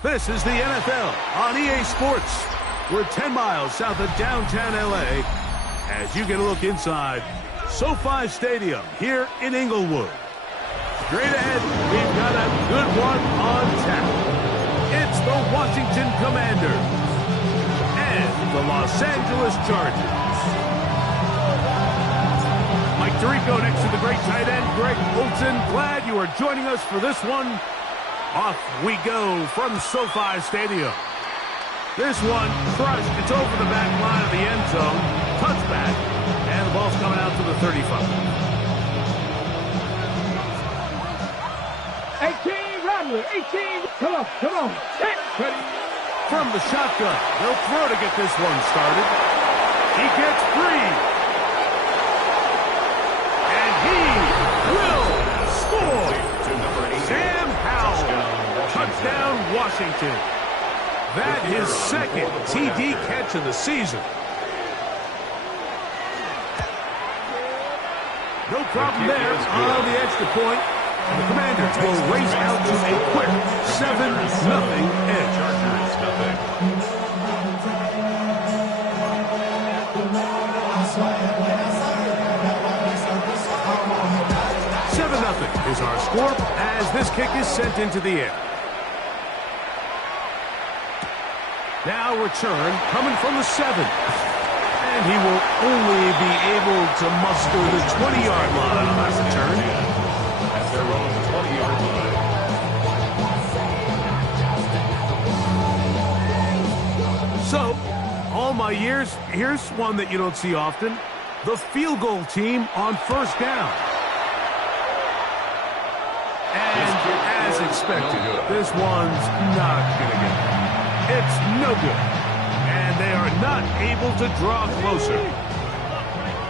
This is the NFL on EA Sports. We're 10 miles south of downtown LA as you get a look inside SoFi Stadium here in Inglewood. Straight ahead, we've got a good one on tap. It's the Washington Commanders and the Los Angeles Chargers. Mike Tirico next to the great tight end, Greg Olsen. Glad you are joining us for this one. Off we go from SoFi Stadium. This one crushed. It's over the back line of the end zone. Touchback. And the ball's coming out to the 35. 18, Rattler, 18. Come on. Set. Ready. From the shotgun. They'll throw to get this one started. He gets free. And he will score. Sam Howell. Touchdown, Washington. That his second TD catch of the season. No problem there on the extra point. And the Commanders will race out to a quick 7-0 edge. 7-0 is our score as this kick is sent into the air. Now return coming from the 7. And he will only be able to muster the 20-yard line on that return. At their own 20-yard line. So, all my years, here's one that you don't see often. The field goal team on first down. And as expected, this one's not going to get there. It's no good. And they are not able to draw closer.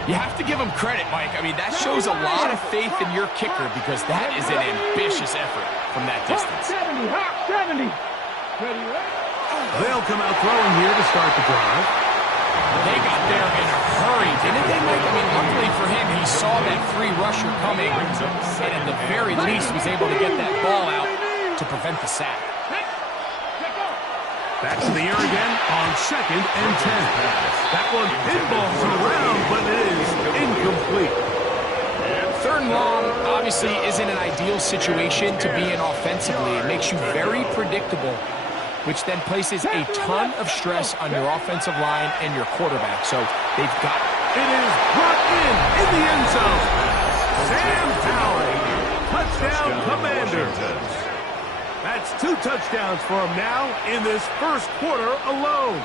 You have to give him credit, Mike. I mean, that shows a lot of faith in your kicker because that is an ambitious effort from that distance. 70. Ready. They'll come out throwing here to start the drive. They got there in a hurry, didn't they, Mike? I mean, luckily for him, he saw that free rusher coming and at the very least was able to get that ball out to prevent the sack. Back to the air again on 2nd and 10. That one pinballs around, but it is incomplete. 3rd and long obviously isn't an ideal situation to be in offensively. It makes you very predictable, which then places a ton of stress on your offensive line and your quarterback. So they've got... It is brought in the end zone. Sam Howell, touchdown Commanders. That's 2 touchdowns for him now in this first quarter alone.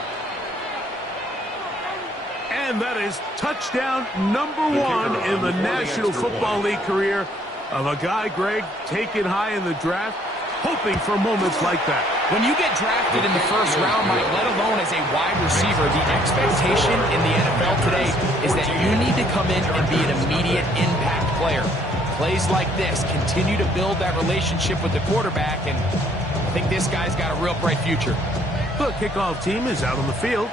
And that is touchdown number 1 in the National Football League career of a guy, Greg, taken high in the draft, hoping for moments like that. When you get drafted in the first round, Mike, let alone as a wide receiver, the expectation in the NFL today is that you need to come in and be an immediate impact player. Plays like this continue to build that relationship with the quarterback, and I think this guy's got a real bright future. The kickoff team is out on the field,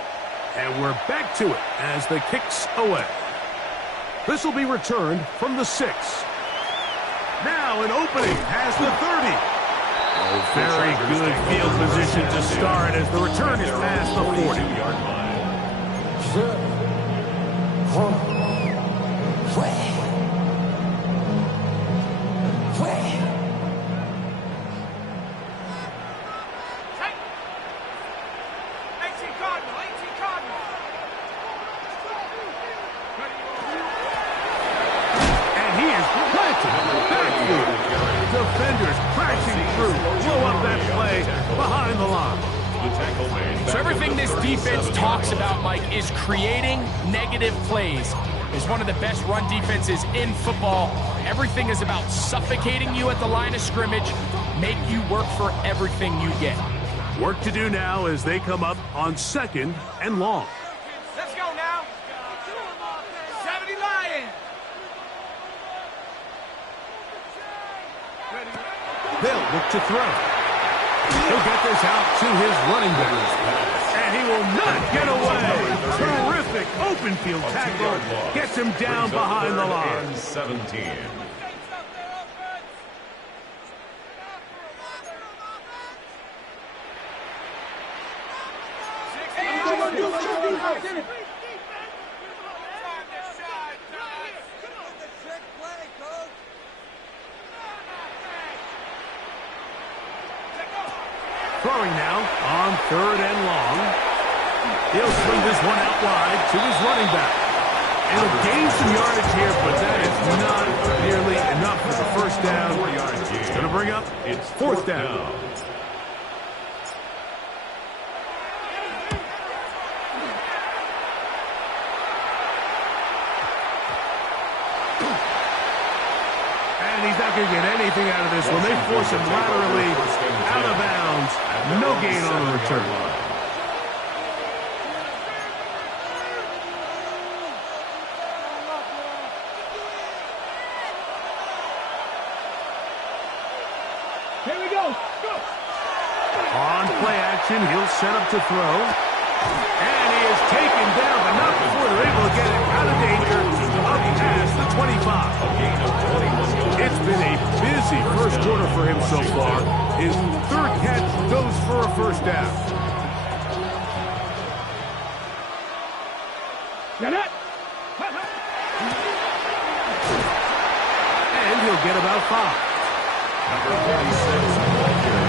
and we're back to it as the kick's away. This will be returned from the 6. Now an opening has the 30. Oh, very good field position to start as the return is past the 40-yard line. Defenders crashing through, blow up that play behind the line. So everything this defense talks about, Mike, is creating negative plays. It's one of the best run defenses in football. Everything is about suffocating you at the line of scrimmage, make you work for everything you get. Work to do now as they come up on 2nd and long. Let's go now. 70 Lions. They'll look to throw. He'll get this out to his running back. And he will not get away. Terrific open field tackle. Gets him down behind the line. 17. Throwing now on 3rd and long. He'll swing this one out wide to his running back. And he'll gain some yardage here, but that is not nearly enough for the first down. It's going to bring up 4th down. And he's not going to get anything out of this one. They force him laterally out of bounds. No gain on the return. Here we go. Go. On play action, he'll set up to throw. And he is taken down, but not before they're able to get him out of danger up past the 25. It's been a busy first quarter for him so far. His 3rd catch goes for a first down. Get it. And he'll get about 5. Number 36, Walker.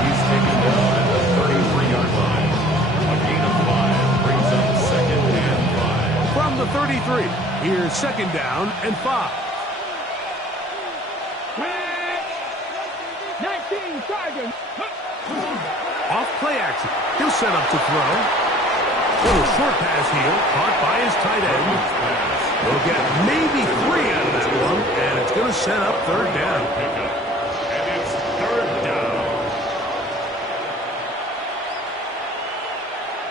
He's taken down at the 33-yard line. A gain of 5 brings up 2nd and 5. From the 33, here's 2nd down and 5. 19 Tigers. Off play action, he'll set up to throw. Little short pass here, caught by his tight end. He'll get maybe 3 out of that one, and it's going to set up 3rd down. And it's 3rd down.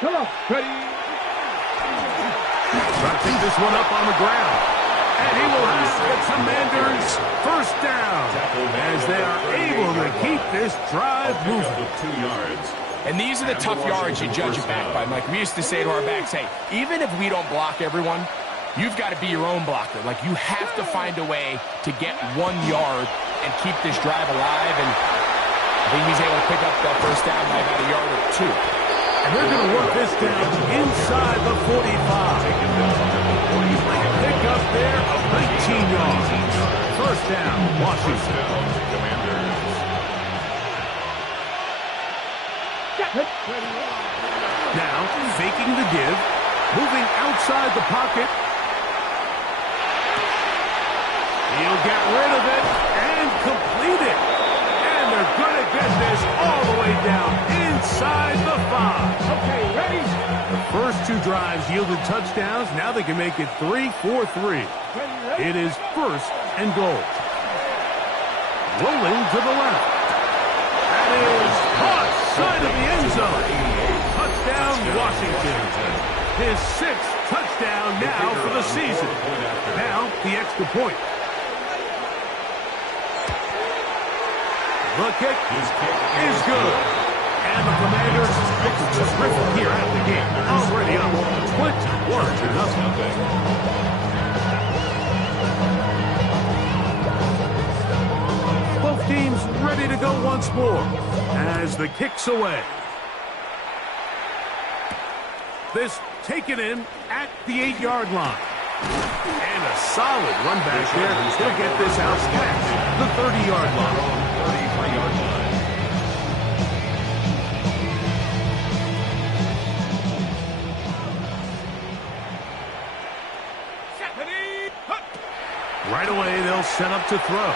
Come on. Ready. Trying to pick this one up on the ground. And he will have the Commanders' first down as they are able to keep this drive moving. 2 yards. And these are the tough yards you judge it back by, Mike. We used to say to our backs, hey, even if we don't block everyone, you've got to be your own blocker. Like, you have to find a way to get 1 yard and keep this drive alive. And I think he's able to pick up that first down by about a yard or 2. And they're going to work this down inside the 45. Pick up there of 19 yards. First down, Washington. Commanders. Now, faking the give, moving outside the pocket. He'll get rid of it and complete it. And they're going to get this all the way down inside the 5. Okay, ready. The first 2 drives yielded touchdowns. Now they can make it 3-4-3. It is 1st and goal. Rolling to the left. That is caught side of the end zone. Touchdown, Washington. His 6th touchdown now for the season. Now the extra point. The kick is good. And the Commanders look terrific here at the game. Already up 21-0. Both teams ready to go once more as the kick's away. This taken in at the 8-yard line. And a solid run back there. He'll get this out past the 30-yard line. 33-yard line. Right away, they'll set up to throw.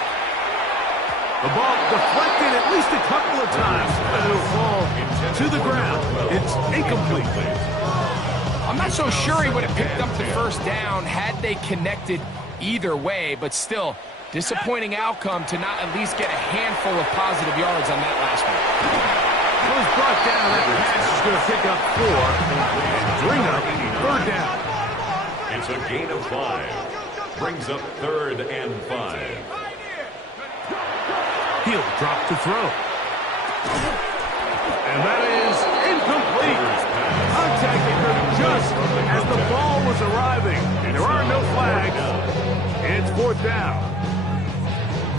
The ball deflected at least a couple of times, but it'll fall to the ground. It's incomplete. I'm not so sure he would have picked up the first down had they connected either way, but still, disappointing outcome to not at least get a handful of positive yards on that last one. Was brought down. That pass is going to pick up 4 and bring up 3rd down. It's a gain of 5. Brings up 3rd and 5. He'll drop to throw. And that is incomplete. Contact occurred just as the ball was arriving. There are no flags. It's 4th down.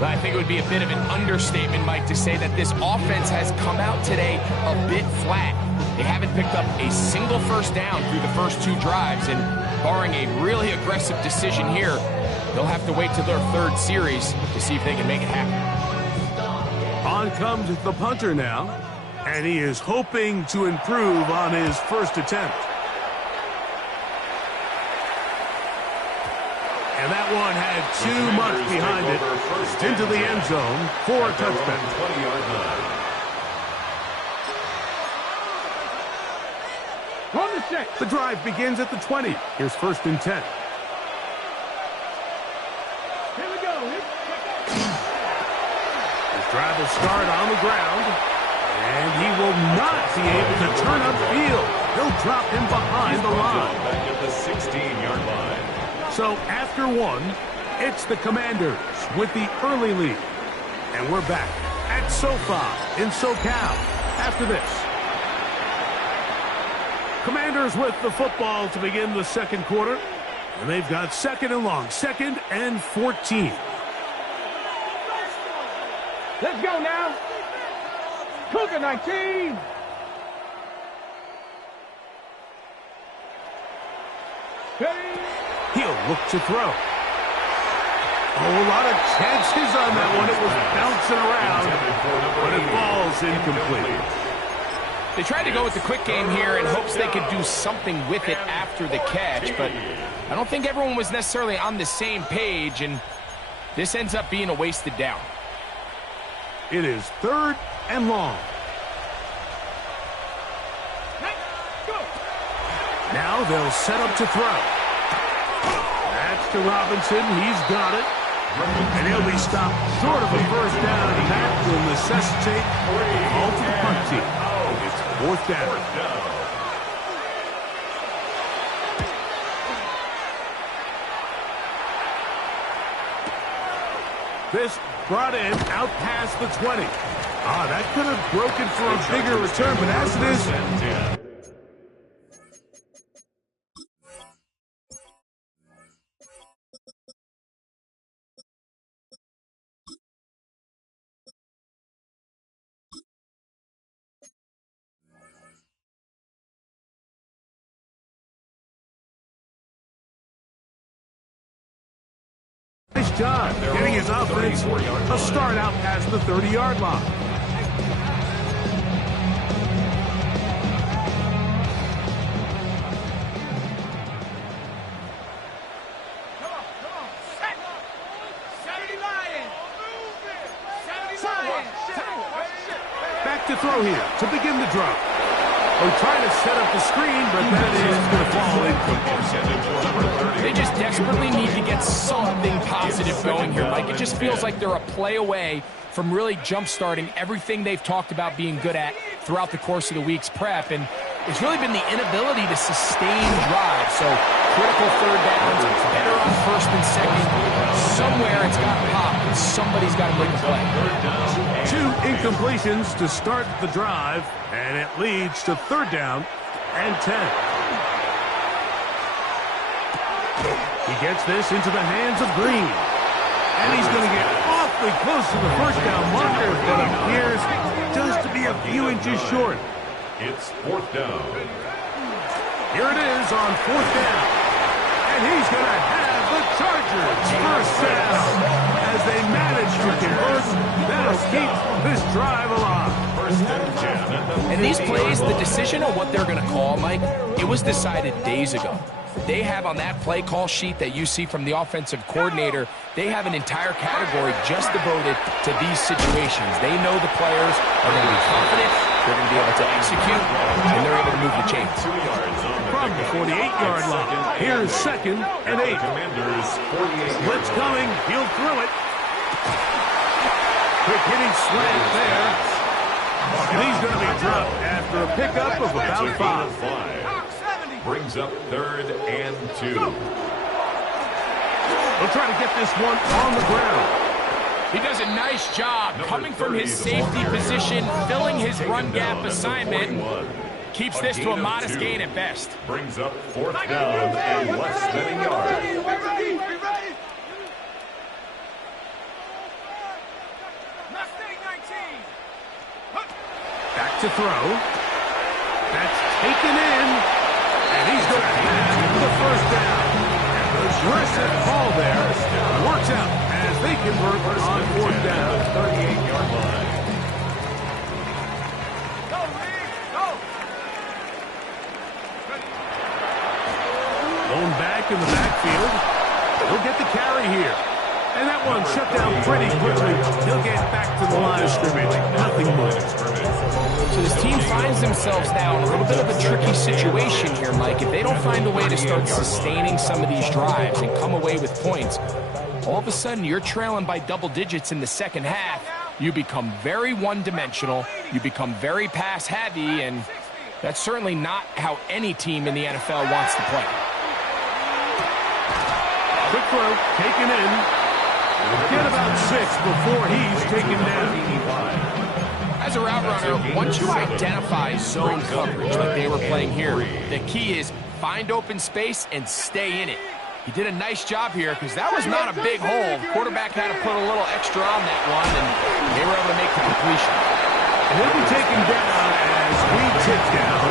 I think it would be a bit of an understatement, Mike, to say that this offense has come out today a bit flat. They haven't picked up a single first down through the first 2 drives, and barring a really aggressive decision here, they'll have to wait till their 3rd series to see if they can make it happen. On On comes the punter now, and he is hoping to improve on his first attempt. And that one had too much behind it. It's into the end zone for a touchback. 20-yard line. On the 6. The drive begins at the 20. Here's 1st and 10. Here we go. His drive will start on the ground, and he will not be able to turn upfield. He'll drop him behind the line. Back at the 16-yard line. So after one, it's the Commanders with the early lead. And we're back at SoFi in SoCal after this. Commanders with the football to begin the second quarter. And they've got 2nd and long, 2nd and 14. Let's go now. Cougar 19. He'll look to throw. Oh, a lot of chances on that one. It was bouncing around, but it falls incomplete. They tried to go with the quick game here in hopes they could do something with it after the catch, but I don't think everyone was necessarily on the same page, and this ends up being a wasted down. It is 3rd and long. Now they'll set up to throw. That's to Robinson. He's got it. And he'll be stopped short of a first down, and that will necessitate all to the punt team. It's 4th down. This brought in out past the 20. That could have broken for a bigger return, but as it is, nice job getting his offense a start out past the 30-yard line. Back to throw here to begin the drop. We're trying to set up the screen, but that is going to fall incomplete. They just desperately need to get something positive going here, Mike. It just feels like they're a play away from really jump-starting everything they've talked about being good at throughout the course of the week's prep, and it's really been the inability to sustain drives. So critical 3rd downs, better on 1st and 2nd. Somewhere it's got to pop, and somebody's got to make a play. 2 incompletions to start the drive, and it leads to 3rd down and 10. He gets this into the hands of Green. And he's going to get awfully close to the first down marker, but appears just to be a few inches short. It's 4th down. Here it is on 4th down. And he's going to have the Chargers first down as they manage to convert. That'll keep this drive alive. 1st and 10. And these plays, the decision on what they're going to call, Mike, it was decided days ago. They have on that play call sheet that you see from the offensive coordinator, they have an entire category just devoted to these situations. They know the players are going to be confident, they're going to be able to execute, and they're able to move the chains. 2 yards on the From the 48-yard line, here's 2nd and 8. Commanders 48. Blitz coming, he'll throw it. Quick hitting slant there. And he's going to be dropped after a pickup of about 5. Brings up 3rd and 2. They'll try to get this one on the ground. He does a nice job coming from his safety position, filling his run gap assignment. Keeps this to a modest gain at best. Brings up 4th down and less than a yard. Back to throw. That's taken in. And he's going to have the first down. And the aggressive call there works out as they convert on 4th down. 38-yard line. in the backfield. He'll get the carry here. And that one shut down pretty quickly. He'll get back to the line of scrimmage. Nothing more. So this team finds themselves now in a little bit of a tricky situation here, Mike. If they don't find a way to start sustaining some of these drives and come away with points, all of a sudden you're trailing by double digits in the second half. You become very one-dimensional. You become very pass-heavy, and that's certainly not how any team in the NFL wants to play. Quick throw, taken in. Get about 6 before he's taken down. As a route runner, once you identify zone coverage like they were playing here, the key is find open space and stay in it. He did a nice job here because that was not a big hole. The quarterback had to put a little extra on that one, and they were able to make the completion. And he'll be taken down as we tick down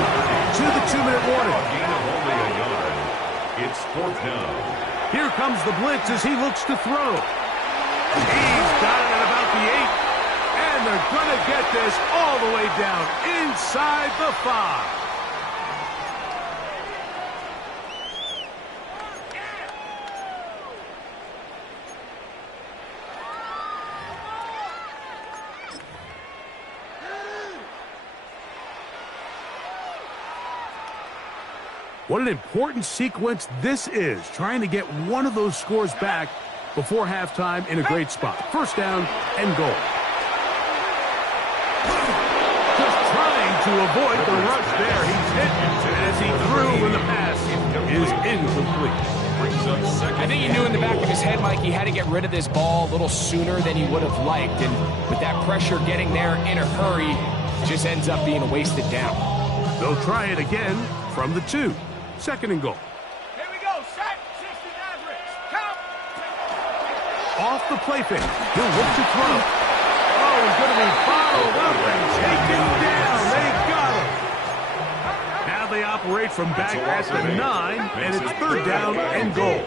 to the 2-minute warning. Gain of only a yard. It's 4th down. Here comes the blitz as he looks to throw. He's got it at about the 8. And they're going to get this all the way down inside the 5. What an important sequence this is, trying to get one of those scores back before halftime in a great spot. First down and goal. Just trying to avoid the rush there. He's hit as he threw when the pass is incomplete. I think he knew in the back of his head, Mike, he had to get rid of this ball a little sooner than he would have liked. And with that pressure getting there in a hurry, it just ends up being a wasted down. They'll try it again from the 2. Second and goal. Here we go. Set. 60 average. Count. Off the play fake. He'll look to throw. Oh, he's going to be followed up and taken down. They got him. Now they operate from back at the 9, and it's 3rd down and goal.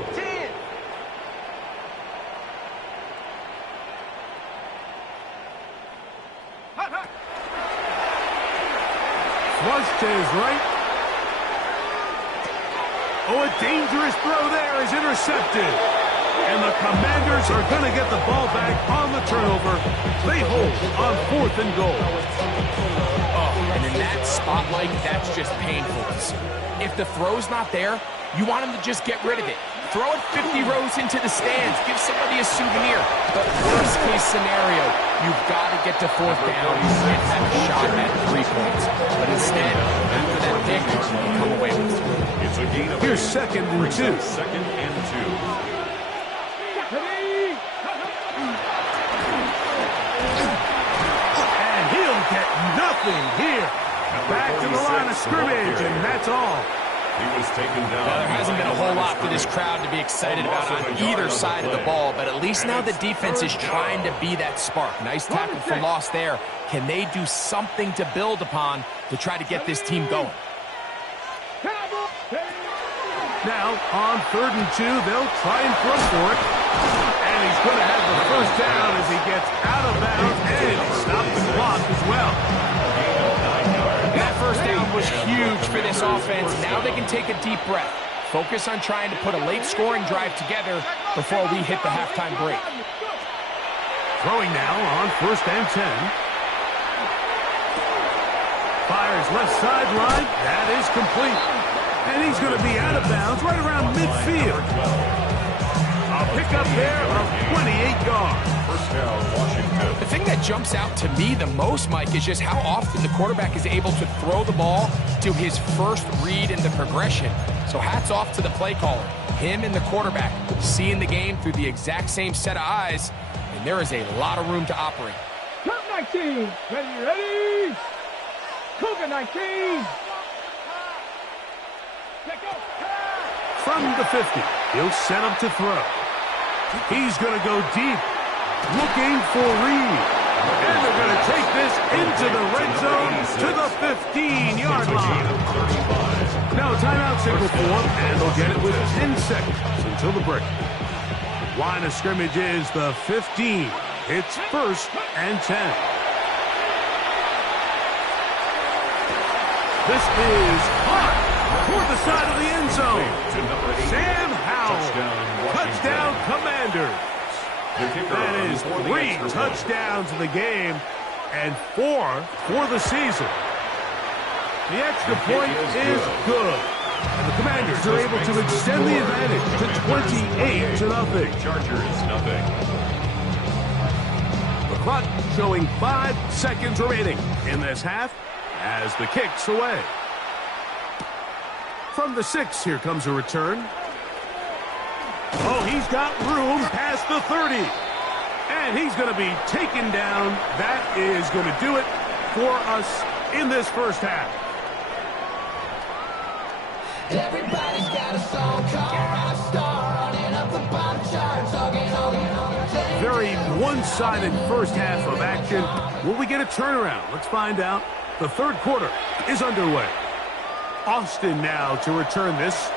Flush to his right. Oh, a dangerous throw there is intercepted. And the Commanders are going to get the ball back on the turnover. They hold on 4th and goal. Oh, and in that spotlight, that's just painful to see. If the throw's not there, you want him to just get rid of it. Throw it 50 rows into the stands. Give somebody a souvenir. But worst case scenario, you've got to get to 4th down and have a shot at 3 points. But instead, after that dig, you come away with 3. It's a gain of Here's 2nd and 2. 2nd and 2. And he'll get nothing here. Back to the line of scrimmage, and that's all. He was taken down. Now, there hasn't been a whole lot for this crowd to be excited about on either side of the ball, but at least now the defense is trying to be that spark. Nice tackle for loss there. Can they do something to build upon to try to get this team going? Now, on 3rd and 2, they'll try and throw for it. And he's going to have the first down as he gets out of bounds and stop the clock as well. That first down was huge for this offense. Now they can take a deep breath. Focus on trying to put a late scoring drive together before we hit the halftime break. Throwing now on 1st and 10. Fires left sideline. That is complete. And he's going to be out of bounds right around midfield. A pickup there of 28 yards. First down, Washington. The thing that jumps out to me the most, Mike, is just how often the quarterback is able to throw the ball to his first read in the progression. So hats off to the play caller. Him and the quarterback seeing the game through the exact same set of eyes, and there is a lot of room to operate. Turn 19. Ready? Cougar 19. From the 50, he'll set him to throw. He's going to go deep, looking for Reed. And they're going to take this into the red zone to the 15-yard line. Now a timeout signal for them, and they'll get it with 10 seconds until the break. Line of scrimmage is the 15. It's 1st and 10. This is hot toward the side of the end zone. Sam Commanders. That is 3 touchdowns in the game and 4 for the season. The extra point is good. And the Commanders are able to extend the advantage to 28-0. Chargers, nothing. The clock showing 5 seconds remaining in this half as the kick's away. From the 6, here comes a return. Oh, he's got room past the 30. And he's going to be taken down. That is going to do it for us in this first half. Everybody's got a song called Rockstar, running up the pop charts. Very one-sided first half of action. Will we get a turnaround? Let's find out. The third quarter is underway. Austin now to return this.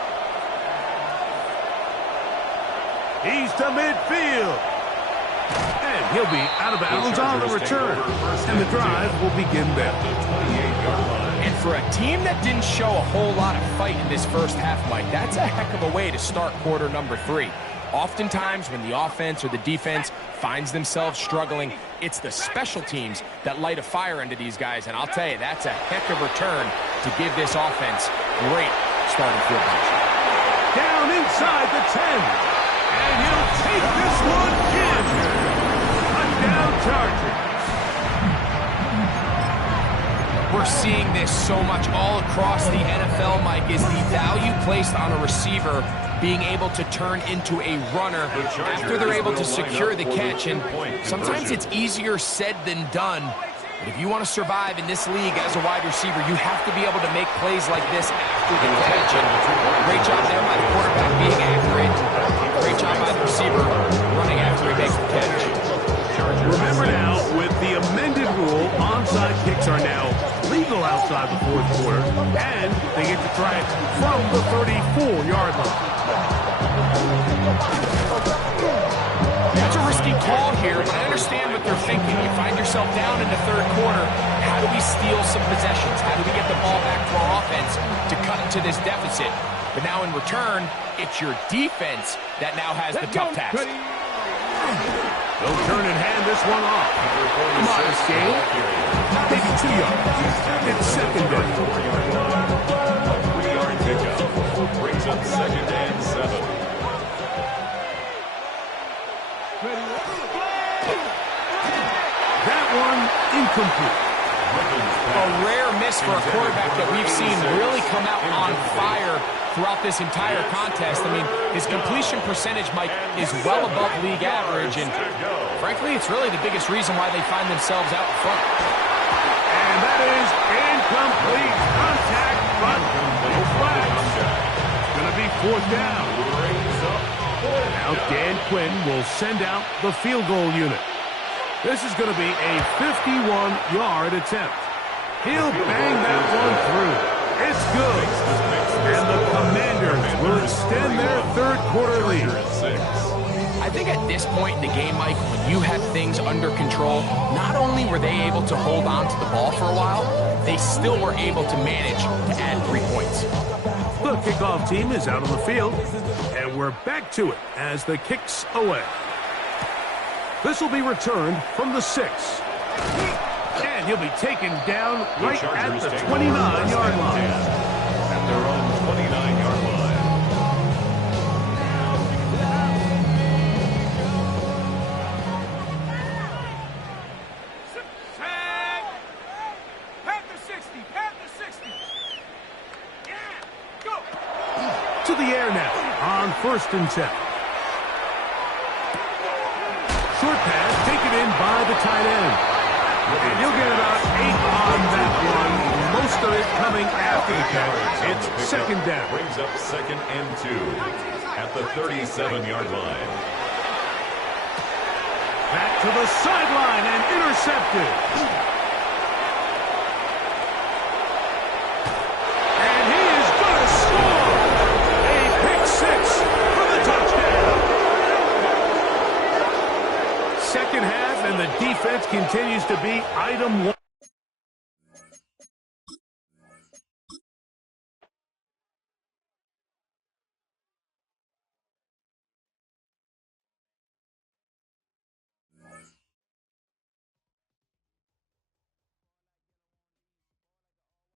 He's to midfield. And he'll be out of bounds on the return. And the drive will begin there. And for a team that didn't show a whole lot of fight in this first half, Mike, that's a heck of a way to start quarter number 3. Oftentimes, when the offense or the defense finds themselves struggling, it's the special teams that light a fire into these guys. And I'll tell you, that's a heck of a return to give this offense great starting field position. Down inside the 10. And he'll take this one in. Touchdown Chargers. We're seeing this so much all across the NFL, Mike, is the value placed on a receiver being able to turn into a runner after they're able to secure the catch. And sometimes it's easier said than done. But if you want to survive in this league as a wide receiver, you have to be able to make plays like this after the catch. And great job there by the quarterback being accurate. Great job by the receiver running after he makes the catch. Remember now, with the amended rule, onside kicks are now legal outside the fourth quarter, and they get to try it from the 34-yard line. That's a risky call here, but I understand what they're thinking. You find yourself down in the third quarter. How do we steal some possessions? How do we get the ball back to our offense to cut into this deficit? But now in return, it's your defense that now has the tough task. They'll turn and hand this one off. Modest gain. Maybe 2 yards. It's second down. 3-yard pickup brings up second and 7. That one incomplete. A rare miss for a quarterback that we've seen really come out on fire throughout this entire contest. I mean, his completion percentage, Mike, is well above league average, and frankly, it's really the biggest reason why they find themselves out in front. And that is incomplete. Contact, but no flags. It's going to be fourth down. Now Dan Quinn will send out the field goal unit. This is going to be a 51-yard attempt. He'll bang that one through. It's good. And the Commanders will extend their third quarter lead. I think at this point in the game, Mike, when you have things under control, not only were they able to hold on to the ball for a while, they still were able to manage to add 3 points. The kickoff team is out on the field, and we're back to it as the kick's away. This will be returned from the 6. And he'll be taken down right at the 29-yard line. At their own 29-yard line. Panther 60, Panther 60. Yeah, go. To the air now on 1st and 10. Short pass taken in by the tight end. And you'll get about 8 on that one. Most of it coming after the catch. It's second down. Brings up second and 2 at the 37-yard line. Back to the sideline and intercepted. And he is going to score. A pick 6 for the touchdown. Second half, and the defense continues to be item 1.